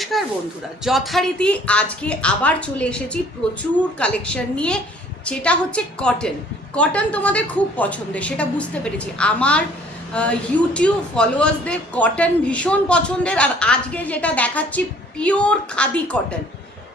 নমস্কার বন্ধুরা, যথারীতি আজকে আবার চলে এসেছি প্রচুর কালেকশন নিয়ে, যেটা হচ্ছে কটন। কটন তোমাদের খুব পছন্দের, সেটা বুঝতে পেরেছি। আমার ইউটিউব ফলোয়ার্সদের কটন ভীষণ পছন্দের। আর আজকে যেটা দেখাচ্ছি pure khadi cotton.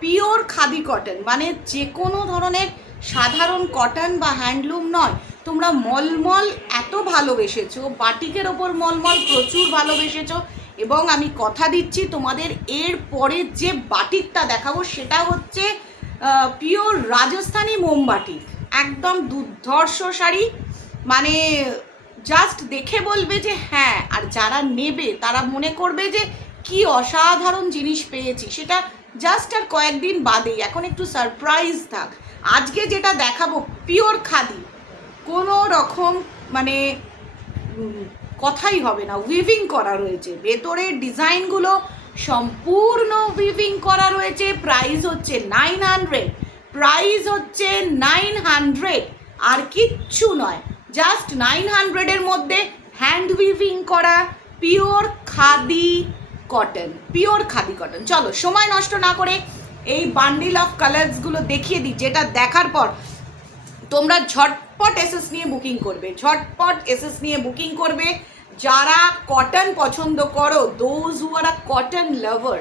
Pure khadi cotton মানে যে কোনো ধরনের সাধারণ কটন বা হ্যান্ডলুম নয়। তোমরা মলমল এত ভালোবেসেছো, বাটিকের ওপর মলমল প্রচুর ভালোবেসেছো, এবং আমি কথা দিচ্ছি তোমাদের এর পরে যে বাটিকটা দেখাবো সেটা হচ্ছে পিওর রাজস্থানী মোমবাটিক। একদম দুর্ধর্ষ শাড়ি, মানে জাস্ট দেখে বলবে যে হ্যাঁ, আর যারা নেবে তারা মনে করবে যে কি অসাধারণ জিনিস পেয়েছি। সেটা জাস্ট আর কয়েকদিন বাদেই, এখন একটু সারপ্রাইজ থাক। আজকে যেটা দেখাবো পিওর খাদি, কোনো রকম মানে কথাই হবে না, উইভিং করা রয়েছে। ভেতরের ডিজাইনগুলো সম্পূর্ণ উইভিং করা রয়েছে। প্রাইস হচ্ছে 900, প্রাইস হচ্ছে 900, আর কিচ্ছু নয়। জাস্ট 900-এর মধ্যে হ্যান্ড উইভিং করা pure khadi cotton, pure khadi cotton. চলো সময় নষ্ট না করে এই বান্ডিল অফ কালার্সগুলো দেখিয়ে দিই, যেটা দেখার পর তোমরা ঝটপট এসএস নিয়ে বুকিং করবে, ঝটপট এসএস নিয়ে বুকিং করবে। যারা কটন পছন্দ করো, those who are a cotton lover,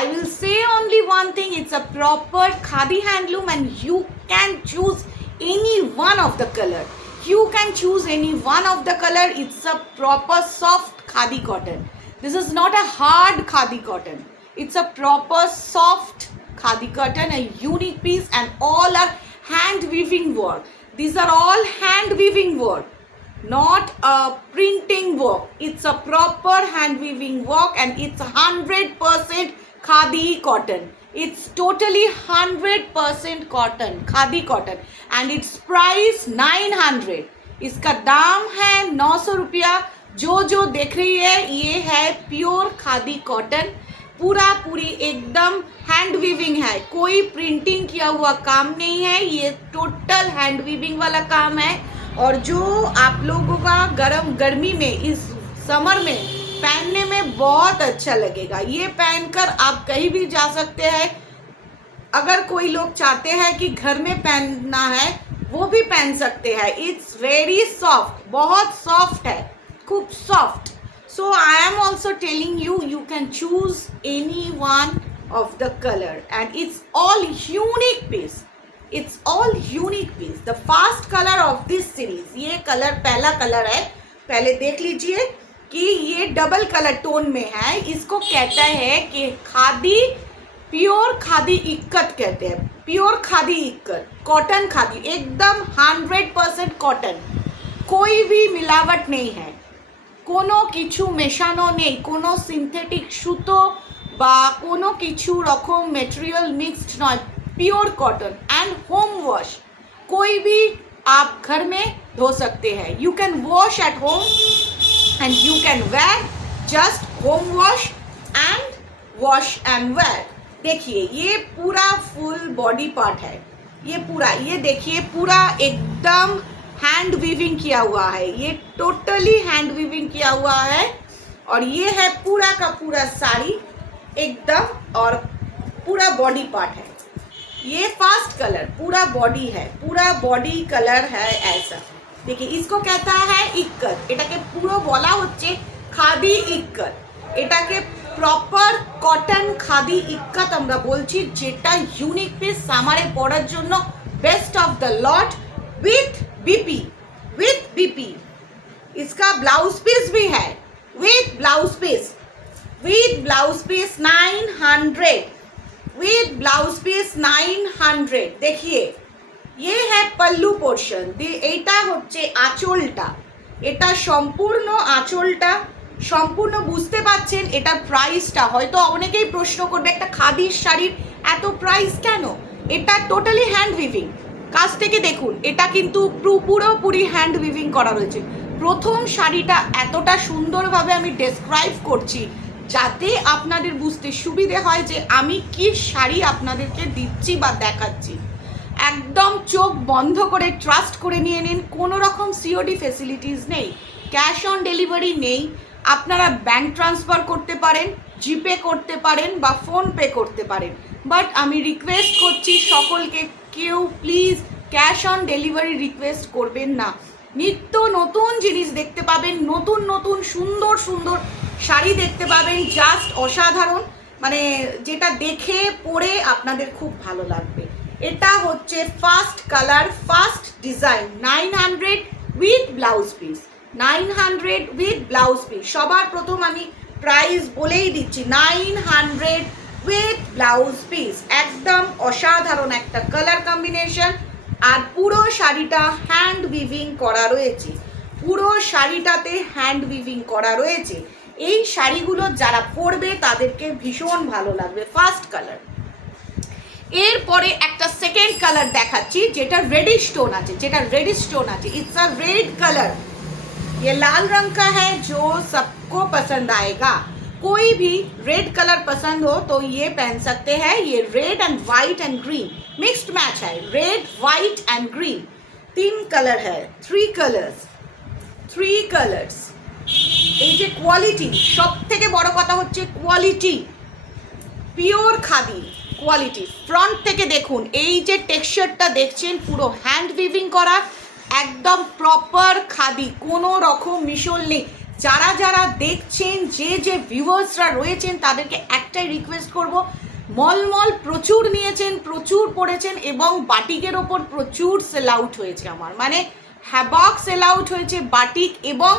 I will say only one thing, it's a proper khadi handloom and you can choose any one of the color. You can choose any one of the color. It's a proper soft khadi cotton. This is not a hard khadi cotton. It's a proper soft khadi cotton, a unique piece, and all are hand weaving work. These are all hand weaving work, not a printing work. It's a proper hand weaving work, and it's 100% khadi cotton. It's totally 100% cotton, khadi cotton, and its price 900. इसका दाम है 900 रुपया। जो देख रही है ये है प्योर खादी कॉटन, पूरा पूरी एकदम हैंड वीविंग है, कोई प्रिंटिंग किया हुआ काम नहीं है। ये टोटल हैंड वीविंग वाला काम है, और जो आप लोगों का गर्मी में, इस समर में पहनने में बहुत अच्छा लगेगा। ये पहनकर आप कहीं भी जा सकते हैं। अगर कोई लोग चाहते हैं कि घर में पहनना है, वो भी पहन सकते हैं। इट्स वेरी सॉफ्ट, बहुत सॉफ्ट है, खूब soft. So I am also telling you, you can choose any one of the color, and it's all unique piece. It's all unique piece. The first color of this series, ये colour पहला colour है। पहले देख लीजिए कि ये double colour tone में है। इसको कहता है कि खादी, प्योर खादी इक्कत कहते हैं। प्योर खादी इक्कत, कॉटन खादी, एकदम 100% कॉटन, कोई भी मिलावट नहीं है, কোনো কিছু মেশানো নেই, কোনো সিনথেটিক সুতো বা কোনো কিছু রকম মেটেরিয়াল মিক্সড নয়। Pure cotton and home wash, कोई भी आप घर में धो सकते हैं। You can wash at home and you can wear, just home wash and wear. देखिए ये पूरा फुल बॉडी पार्ट है, ये पूरा, ये देखिए पूरा एकदम हैंड वीविंग किया हुआ है, ये टोटली हैंड वीविंग किया हुआ है। और ये है पूरा का पूरा साड़ी एकदम, और पूरा बॉडी पार्ट है। ये फर्स्ट कलर पूरा बॉडी है, पूरा बॉडी कलर है ऐसा। देखिए इसको कहता है इक्कत, এটাকে পুরো বলা হচ্ছে খাদি ইক্কত। এটাকে প্রপার কটন খাদি ইক্কত আমরা বলছি, যেটা ইউনিক পিস, সামারে পরার জন্য best of the lot. With BP इसका ब्लाउज पीस भी है, with blouse piece 900, with blouse piece 900। देखिए ये है पल्लू पोर्शन, এটা হচ্ছে আঁচলটা, এটা সম্পূর্ণ আঁচলটা সম্পূর্ণ। বুঝতে পাচ্ছেন এটার প্রাইসটা? হয়তো অনেকেই প্রশ্ন করবে একটা খাদির শাড়ির এত প্রাইস কেন? এটা টোটালি হ্যান্ড উইভিং। কাছ থেকে দেখুন, এটা কিন্তু পুরোপুরি হ্যান্ড উইভিং করা রয়েছে। প্রথম শাড়িটা এতটা সুন্দরভাবে আমি ডেসক্রাইব করছি যাতে আপনাদের বুঝতে সুবিধে হয় যে আমি কি শাড়ি আপনাদেরকে দিচ্ছি বা দেখাচ্ছি। একদম চোখ বন্ধ করে ট্রাস্ট করে নিয়ে নিন। কোনো রকম সিওডি ফেসিলিটিস নেই, ক্যাশ অন ডেলিভারি নেই। আপনারা ব্যাংক ট্রান্সফার করতে পারেন, জিপে করতে পারেন বা ফোন পে করতে পারেন, বাট আমি রিকোয়েস্ট করছি সকলকে, কেউ please cash on delivery request করবেন না। নিত্য নতুন জিনিস দেখতে পাবেন, নতুন নতুন সুন্দর সুন্দর শাড়ি দেখতে পাবেন, জাস্ট অসাধারণ, মানে যেটা দেখে পরে আপনাদের খুব ভালো লাগবে। এটা হচ্ছে first colour, first design, 900 with blouse piece, 900 with blouse piece. সবার প্রথম আমি প্রাইস বলেই দিচ্ছি, 900 উইথ ব্লাউজ পিস। একদম অসাধারণ একটা কালার কম্বিনেশন, আর পুরো শাড়িটা হ্যান্ড উইভিং করা রয়েছে, পুরো শাড়িটাতে হ্যান্ড উইভিং করা রয়েছে। এই শাড়িগুলো যারা পরবে তাদেরকে ভীষণ ভালো লাগবে। First colour. এরপরে একটা সেকেন্ড কালার দেখাচ্ছি, যেটা রেডিশ টোন আছে, যেটা রেডিশ টোন আছে, इट्स अ रेड कलर। ये लाल रंग का है जो सबको पसंद आएगा। कोई भी रेड कलर पसंद हो तो ये पहन सकते हैं। ये red and white and green mixed match है, red white and green, 3 colour है, 3 कलर्स। এই যে কোয়ালিটি, সব থেকে বড় কথা হচ্ছে quality, pure khadi quality. Front থেকে দেখুন, এই যে টেক্সচারটা দেখছেন পুরো হ্যান্ড উইভিং করা, একদম প্রপার খাদি, কোনো রকম মিশল নেই। যারা যারা দেখছেন, যে যে ভিউয়ার্সরা রয়েছেন, তাদেরকে একটাই রিকোয়েস্ট করব, মলমল প্রচুর নিয়েছেন, প্রচুর পড়েছেন, এবং বাটিকের ওপর প্রচুর সেল আউট হয়েছে আমার, মানে হ্যাবক সেল আউট হয়েছে বাটিক। এবং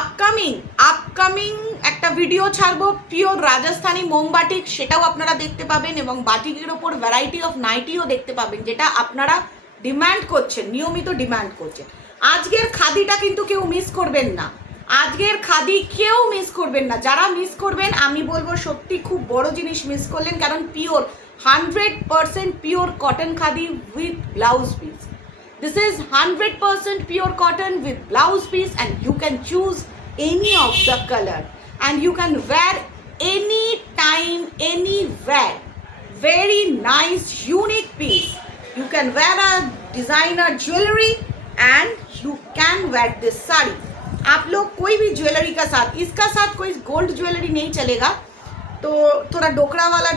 আপকামিং একটা ভিডিও ছাড়বো পিওর রাজস্থানী মোমবাটিক, সেটাও আপনারা দেখতে পাবেন, এবং বাটিকের ওপর ভ্যারাইটি অফ নাইটিও দেখতে পাবেন, যেটা আপনারা ডিমান্ড করছেন, নিয়মিত ডিমান্ড করছেন। আজকের খাদিটা কিন্তু কেউ মিস করবেন না, আজকের খাদি কেউ মিস করবেন না। যারা মিস করবেন, আমি বলবো সত্যি খুব বড় জিনিস মিস করলেন, কারণ pure 100% pure cotton khadi with blouse piece. This is 100% pure cotton with blouse piece, and you can choose any of the color, and you can wear any time, anywhere. Very nice, unique piece. You can wear a designer jewelry and you can wear this sari. आप लोग कोई भी jewellery का साथ, इसका साथ कोई gold jewellery नहीं चलेगा, तो थोड़ा डोकरा वाला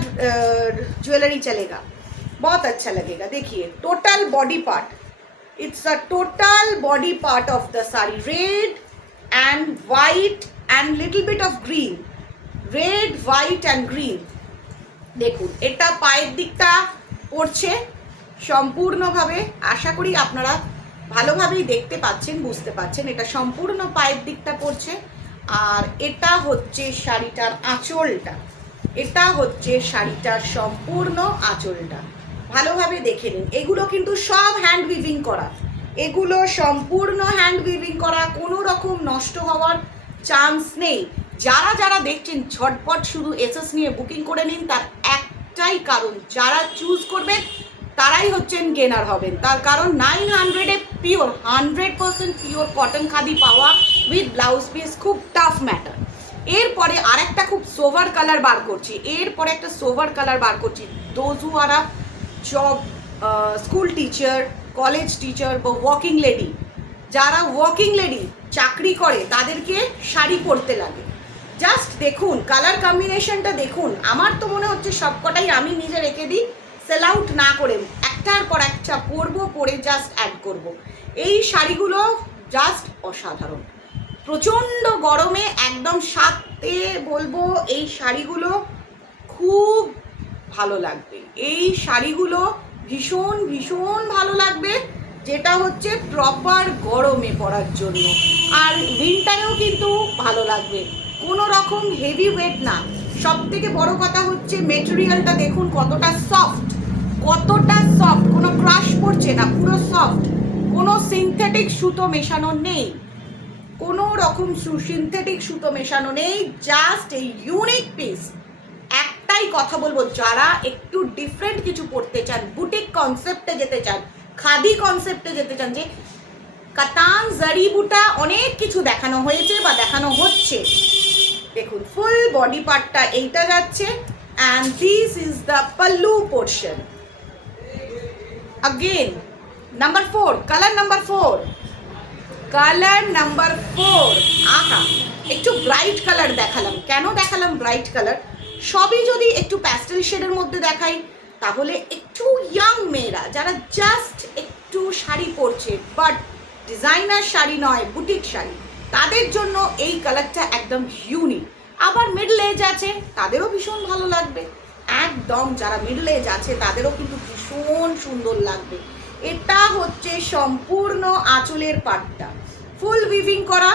ज्वेलरी चलेगा, बहुत अच्छा लगेगा। देखिए total body part, it's a total body part of the saree, red and white and little bit of green, red white and green। দেখুন এটা পায়ের দিকটা পড়ছে সম্পূর্ণভাবে, আশা করি আপনারা ভালোভাবেই দেখতে পাচ্ছেন, বুঝতে পাচ্ছেন, এটা সম্পূর্ণ পায়ের দিকটা পড়ছে। আর এটা হচ্ছে শাড়িটার আঁচলটা, এটা হচ্ছে শাড়িটার সম্পূর্ণ আঁচলটা, ভালোভাবে দেখে নিন। এগুলো কিন্তু সব হ্যান্ড উইভিং করা, এগুলো সম্পূর্ণ হ্যান্ড উইভিং করা, কোনো রকম নষ্ট হওয়ার চান্স নেই। যারা যারা দেখছেন ঝটপট শুধু এসএস নিয়ে বুকিং করে নিন, তার একটাই কারণ, যারা চুজ করবেন তারাই হচ্ছেন গেনার হবেন। তার কারণ 900-এ পিওর 100% পিওর কটন খাদি পাওয়া উইথ ব্লাউজ পিস খুব টাফ ম্যাটার। এরপরে আরেকটা খুব সোভার কালার বার করছি, এরপরে একটা সোভার কালার বার করছি। Those who are job, school teacher, college teacher বা ওয়ার্কিং লেডি, যারা ওয়ার্কিং লেডি চাকরি করে তাদেরকে শাড়ি পরতে লাগে, জাস্ট দেখুন কালার কম্বিনেশনটা দেখুন। আমার তো মনে হচ্ছে সবকটাই আমি নিজে রেখে দিই, সেল আউট না করে একটার পর একটা পরবো, পরে জাস্ট অ্যাড করব। এই শাড়িগুলো জাস্ট অসাধারণ, প্রচণ্ড গরমে একদম সাথে বলবো এই শাড়িগুলো খুব ভালো লাগবে, এই শাড়িগুলো ভীষণ ভীষণ ভালো লাগবে, যেটা হচ্ছে প্রপার গরমে পরার জন্য। আর উইন্টারেও কিন্তু ভালো লাগবে, কোনো রকম হেভি ওয়েট না। সব থেকে বড় কথা হচ্ছে মেটেরিয়ালটা দেখুন কতটা সফট, কতটা সফট, কোনো ক্রাশ পড়ছে না, পুরো সফট, কোনো সিনথেটিক সুতো মেশানো নেই, কোনো রকম সিনথেটিক সুতো মেশানো নেই, জাস্ট এই ইউনিক পিস। একটাই কথা বলবো, যারা একটু ডিফারেন্ট কিছু পড়তে চান, বুটিক কনসেপ্টে যেতে চান, খাদি কনসেপ্টে যেতে চান, যে কাতান জারি বুটা অনেক কিছু দেখানো হয়েছে বা দেখানো হচ্ছে, দেখুন ফুল বডি পার্টটা এইটা যাচ্ছে, and this is the pallu portion. Again number 4, colour number 4, colour number 4, आहा একটু ব্রাইট কালার দেখালাম। কেন দেখালাম ব্রাইট কালার? সবই যদি একটু প্যাস্টেল শেডের মধ্যে দেখাই, তাহলে একটু ইয়াং মেয়েরা যারা জাস্ট একটু শাড়ি পরছে, বাট ডিজাইনার শাড়ি নয়, বুটিক শাড়ি, তাদের জন্য এই কালারটা একদম ইউনিক। আবার মিডল এজ আছে, তাদেরও ভীষণ ভালো লাগবে। একদম যারা মিডল এজ আছে তাদেরও কিন্তু ভীষণ সুন্দর লাগবে। এটা হচ্ছে সম্পূর্ণ আঁচলের পাটটা, ফুল উইভিং করা,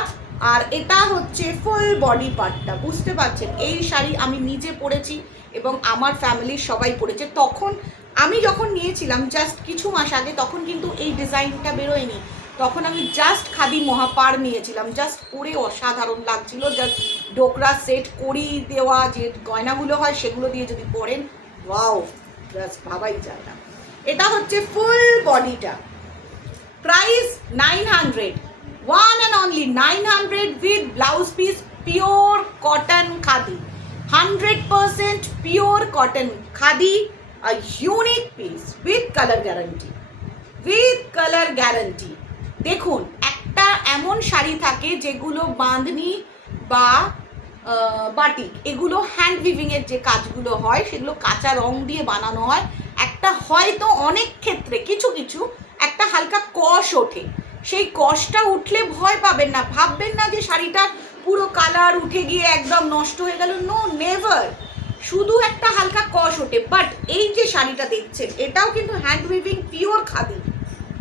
আর এটা হচ্ছে ফুল বডি পার্টটা। বুঝতে পারছেন, এই শাড়ি আমি নিজে পরেছি এবং আমার ফ্যামিলির সবাই পরেছে। তখন আমি যখন নিয়েছিলাম জাস্ট কিছু মাস আগে, তখন কিন্তু এই ডিজাইনটা বেরোয়নি। তখন আমি জাস্ট খাদি মহাপার নিয়েছিলাম, জাস্ট পরে অসাধারণ লাগছিল। জাস্ট ডোকরা সেট, কড়ি দেওয়া যে গয়নাগুলো হয় সেগুলো দিয়ে যদি পরেন, ওয়াও, জাস্ট ভাবাই যায় না। এটা হচ্ছে ফুল বডিটা, price 900, one and only 900 with blouse piece, pure cotton khadi, 100% pure cotton khadi, a unique piece with color guarantee, with color guarantee। দেখুন, একটা এমন শাড়ি থাকে যেগুলো বাঁধনি বা বাটিক, এগুলো হ্যান্ড উইভিংয়ের যে কাজগুলো হয় সেগুলো কাঁচা রং দিয়ে বানানো হয়। একটা হয়তো অনেক ক্ষেত্রে কিছু কিছু একটা হালকা কষ ওঠে, সেই কষটা উঠলে ভয় পাবেন না, ভাববেন না যে শাড়িটা পুরো কালার উঠে গিয়ে একদম নষ্ট হয়ে গেল। নো, নেভার, শুধু একটা হালকা কষ ওঠে। বাট এই যে শাড়িটা দেখছেন, এটাও কিন্তু হ্যান্ড উইভিং পিওর খাদি,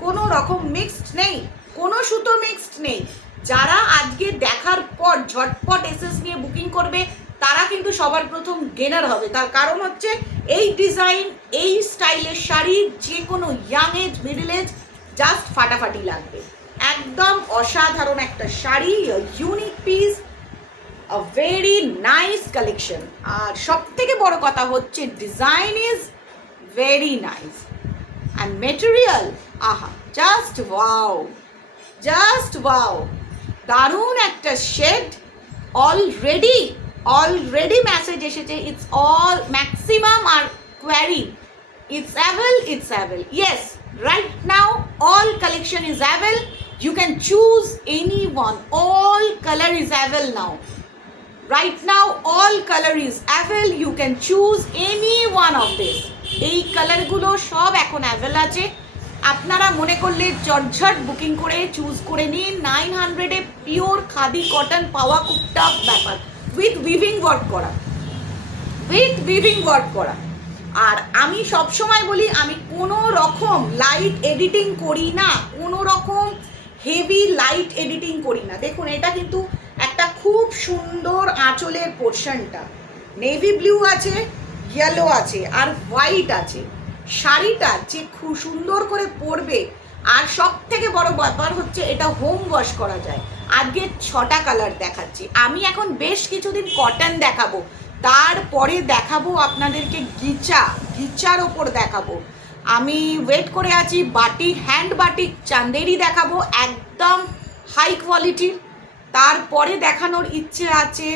কোনো রকম মিক্সড নেই, কোনো সুতো মিক্সড নেই। যারা আজকে দেখার পর ঝটপট এসএস নিয়ে বুকিং করবে, তারা কিন্তু সবার প্রথম গেনার হবে। তার কারণ হচ্ছে এই ডিজাইন, এই স্টাইলের শাড়ি যে কোনো young age, middle age just ফাটাফাটি লাগবে। একদম অসাধারণ একটা sari, unique piece, a very nice collection. আর সব থেকে বড় কথা হচ্ছে design is very nice and material, আহা, জাস্ট ওয়াও, জাস্ট ওয়াও, দারুণ একটা শেড। অলরেডি মেসেজ এসেছে, ইটস অল ম্যাক্সিমাম আর query, it's available, yes, right now all collection is available, you can choose any one, all color is available now, right now all color is available, you can choose any one of this। এই কালারগুলো সব এখন avail আছে, আপনারা মনে করলে ঝটঝট booking করে choose করে নিন। 900-এ পিওর খাদি কটন পাওয়া খুব টাফ ব্যাপার, উইথ উইভিং ওয়ার্ক করা। আর আমি সব সময় বলি, আমি কোনো রকম লাইট এডিটিং করি না, কোনো রকম হেভি লাইট এডিটিং করি না। দেখুন, এটা কিন্তু একটা খুব সুন্দর আঁচলের পোর্শনটা, নেভি ব্লু আছে, ইয়েলো আছে আর হোয়াইট আছে। শাড়িটা যে খুব সুন্দর করে পরবে, আর সব থেকে বড় ব্যাপার হচ্ছে এটা হোম ওয়াশ করা যায়। আজকে 6টা কালার দেখাচ্ছি আমি, এখন বেশ কিছুদিন কটন দেখাবো, তারপরে দেখাবো আপনাদেরকে গিচার ওপর দেখাবো। আমি ওয়েট করে আছি বাটিক, হ্যান্ড বাটিক চান্দেরি দেখাবো একদম হাই কোয়ালিটির। তারপরে দেখানোর ইচ্ছে আছে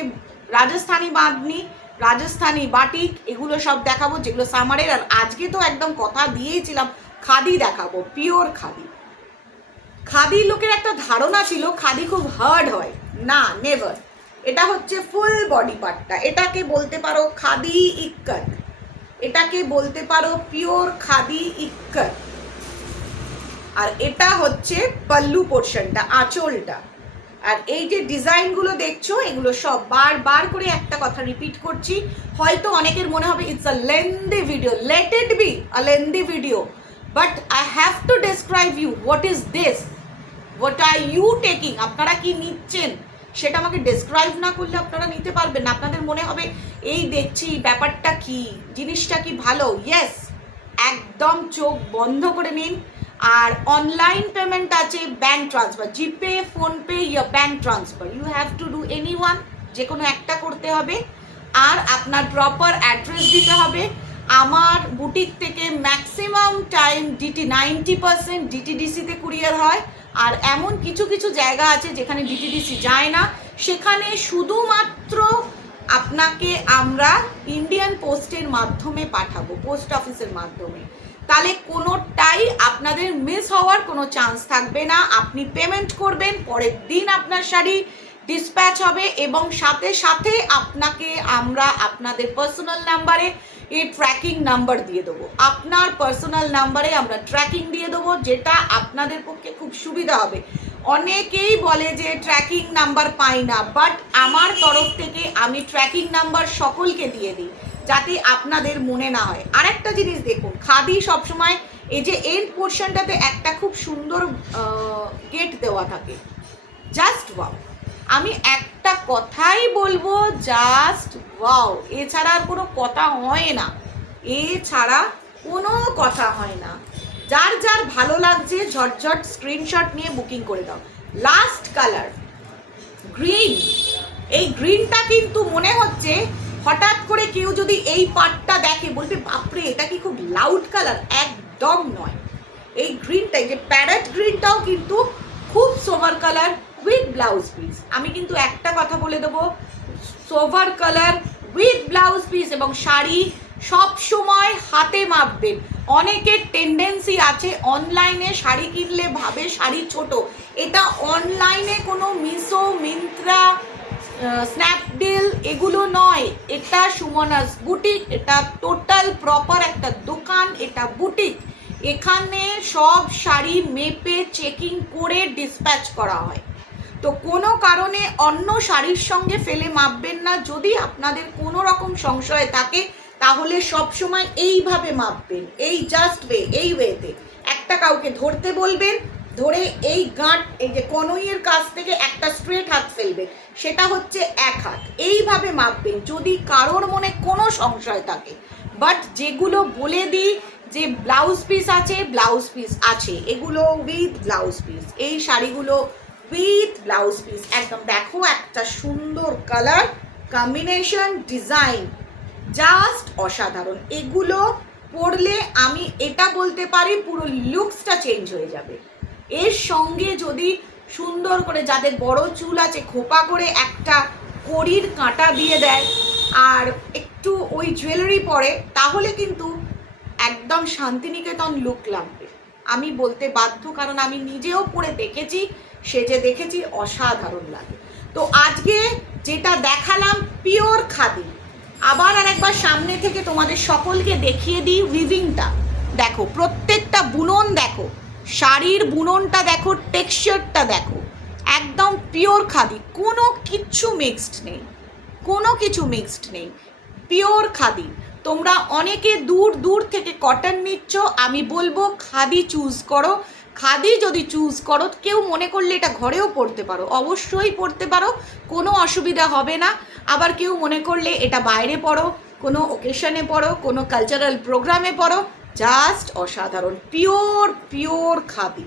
রাজস্থানি বাঁধনি, রাজস্থানি বাটিক, এগুলো সব দেখাবো যেগুলো সামারের। আর আজকে তো একদম কথা দিয়েছিলাম খাদি দেখাবো, পিওর খাদি। খাদি লোকের একটা ধারণা ছিল খাদি খুব হার্ড হয়, না, নেভার। এটা হচ্ছে ফুল বডি পার্টটা, এটাকে বলতে পারো খাদি ইক্কত, এটাকে বলতে পারো পিওর খাদি ইক্কত। আর এটা হচ্ছে পাল্লু পোর্শনটা, আঁচলটা। আর এই যে ডিজাইনগুলো দেখছো, এগুলো সব বারবার করে একটা কথা রিপিট করছি, হয়তো অনেকের মনে হবে it's a lengthy video, let it be a lengthy video, but I have to describe you what is this, what are you taking. আপনারা কি নিচ্ছেন সেটা আমাকে ডেসক্রাইব না করলে আপনারা নিতে পারবেন না। আপনাদের মনে হবে এই দেখছি, ব্যাপারটা কি, জিনিসটা কি ভালো। ইয়েস, একদম চোখ বন্ধ করে নিন। আর অনলাইন পেমেন্ট আছে, ব্যাঙ্ক ট্রান্সফার, জিপে, ফোনপে, ইয়া bank transfer, you have to do any one, যে কোনো একটা করতে হবে। আর আপনার প্রপার অ্যাড্রেস দিতে হবে। আমার বুটিক থেকে ম্যাক্সিমাম টাইম ডিটি 90% ডিটিডিসিতে কুরিয়ার হয়। আর এমন কিছু কিছু জায়গা আছে যেখানে ডিটিডিসি যায় না, সেখানে শুধুমাত্র আপনাকে আমরা ইন্ডিয়ান পোস্টের মাধ্যমে পাঠাবো, পোস্ট অফিসের মাধ্যমে। তাহলে কোনোটাই আপনাদের মিস হওয়ার কোনো চান্স থাকবে না। আপনি পেমেন্ট করবেন, পরের দিন আপনার শাড়ি ডিসপ্যাচ হবে এবং সাথে সাথে আপনাকে আমরা আপনাদের পার্সোনাল নাম্বারে এই ট্র্যাকিং নাম্বার দিয়ে দেবো। আপনার পার্সোনাল নাম্বারে আমরা ট্র্যাকিং দিয়ে দেবো, যেটা আপনাদের পক্ষে খুব সুবিধা হবে। অনেকেই বলে যে ট্র্যাকিং নাম্বার পাই না, বাট আমার তরফ থেকে আমি ট্র্যাকিং নাম্বার সকলকে দিয়ে দিই, যাতে আপনাদের মনে না হয়। আরেকটা জিনিস দেখুন, খাদি সবসময় এই যে এন্ড পোর্শনটাতে একটা খুব সুন্দর গেট দেওয়া থাকে, জাস্ট ওয়াও। আমি একটা কথাই বলবো, জাস্ট ওয়াও, এছাড়া আর কোনো কথা হয় না, এছাড়া কোনো কথা হয় না। যার যার ভালো লাগছে ঝটঝট স্ক্রিনশট নিয়ে বুকিং করে দাও। লাস্ট কালার গ্রিন, এই গ্রিনটা কিন্তু মনে হচ্ছে হঠাৎ করে কেউ যদি এই পার্টটা দেখে বলবে বাপরে এটা কি খুব লাউড কালার, একদম নয়। এই গ্রিনটা, এই যে প্যারেট গ্রিনটাও কিন্তু খুব sober colour with blouse piece. আমি কিন্তু একটা কথা বলে দেবো, sober colour with blouse piece এবং শাড়ি সব সময় হাতে মাপবেন। অনেকের টেন্ডেন্সি আছে অনলাইনে শাড়ি কিনলে ভাবে শাড়ি ছোট, এটা অনলাইনে কোনো মিশো, মিন্ত্রা, স্ন্যাপডিল এগুলো নয়, এটা সুমনাস বুটিক, এটা টোটাল প্রপার একটা দোকান, এটা বুটিক। এখানে সব শাড়ি মেপে চেকিং করে ডিসপ্যাচ করা হয়। তো কোনো কারণে অন্য শাড়ির সঙ্গে ফেলে মাপবেন না। যদি আপনাদের কোনো রকম সংশয় থাকে তাহলে সব সময় এইভাবে মাপবেন, এই জাস্ট ওয়ে, এই ওয়েতে একটা কাউকে ধরতে বলবেন, ধরে এই গাঁট, এই যে কনুইয়ের কাছ থেকে একটা স্ট্রেট হাত ফেলবেন, সেটা হচ্ছে এক হাত, এইভাবে মাপবেন যদি কারোর মনে কোনো সংশয় থাকে। বাট যেগুলো বলে দিই যে ব্লাউজ পিস আছে, ব্লাউজ পিস আছে, এগুলো উইথ ব্লাউজ পিস, এই শাড়িগুলো উইথ ব্লাউজ পিস একদম। দেখো একটা সুন্দর কালার কম্বিনেশন, ডিজাইন জাস্ট অসাধারণ। এগুলো পরলে আমি এটা বলতে পারি পুরো লুকসটা চেঞ্জ হয়ে যাবে। এর সঙ্গে যদি সুন্দর করে, যাদের বড় চুল আছে, খোপা করে একটা কড়ির কাঁটা দিয়ে দেয় আর একটু ওই জুয়েলারি পরে, তাহলে কিন্তু একদম শান্তিনিকেতন লুক লাগবে। আমি বলতে বাধ্য, কারণ আমি নিজেও পরে দেখেছি, সেজে দেখেছি, অসাধারণ লাগে। তো আজকে যেটা দেখালাম পিওর খাদি, আবার আর একবার সামনে থেকে তোমাদের সকলকে দেখিয়ে দিই উইভিংটা। দেখো প্রত্যেকটা বুনন, দেখো শাড়ির বুননটা, দেখো টেক্সচারটা, দেখো একদম পিওর খাদি, কোনো কিছু মিক্সড নেই, কোনো কিছু মিক্সড নেই, পিওর খাদি। তোমরা অনেকে দূর দূর থেকে কটন নিচ্ছ, আমি বলবো খাদি চুজ করো। খাদি যদি চুজ করো, কেউ মনে করলে এটা ঘরেও পরতে পারো, অবশ্যই পরতে পারো, কোনো অসুবিধা হবে না। আবার কেউ মনে করলে এটা বাইরে পরো, কোনো ওকেশনে পরো, কোনো কালচারাল প্রোগ্রামে পরো, জাস্ট অসাধারণ। Pure pure khadi,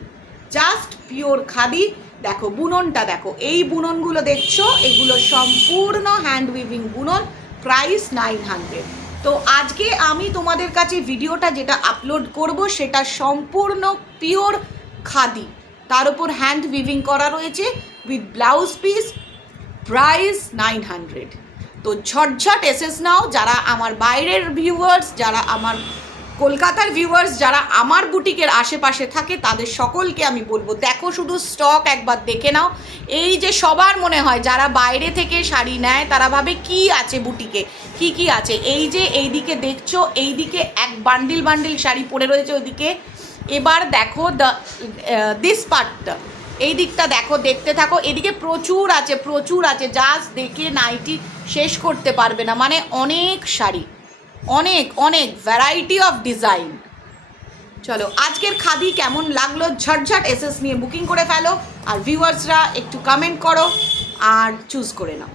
just pure khadi. দেখো বুননটা, দেখো এই বুননগুলো দেখছো, এগুলো সম্পূর্ণ হ্যান্ড উইভিং বুনন, প্রাইস 900। তো আজকে আমি তোমাদের কাছে ভিডিওটা যেটা আপলোড করব সেটা সম্পূর্ণ পিওর খাদি, তার উপর হ্যান্ড উইভিং করা রয়েছে উইথ ব্লাউজ পিস, প্রাইস 900। তো ঝটঝট এসএস নাও। যারা আমার বাইরের ভিউয়ার্স, যারা আমার কলকাতার ভিউয়ার্স, যারা আমার বুটিকের আশেপাশে থাকে, তাদের সকলকে আমি বলবো দেখো শুধু স্টক একবার দেখে নাও। এই যে সবার মনে হয় যারা বাইরে থেকে শাড়ি নেয় তারা ভাবে কি আছে বুটিকে, কি আছে, এই যে এইদিকে দেখছো, এইদিকে এক বান্ডিল বান্ডিল শাড়ি পরে রয়েছে ওইদিকে। এবার দেখো দিস পার্টটা, এই দিকটা দেখো, দেখতে থাকো, এদিকে প্রচুর আছে, প্রচুর আছে, জাস্ট দেখে নাইটি শেষ করতে পারবে না, মানে অনেক শাড়ি, অনেক অনেক ভ্যারাইটি অফ ডিজাইন। চলো আজকের খাদি কেমন লাগলো, ঝটঝট এসএস নিয়ে বুকিং করে ফেলো, আর ভিউয়ার্সরা একটু কমেন্ট করো আর চুজ করে নাও।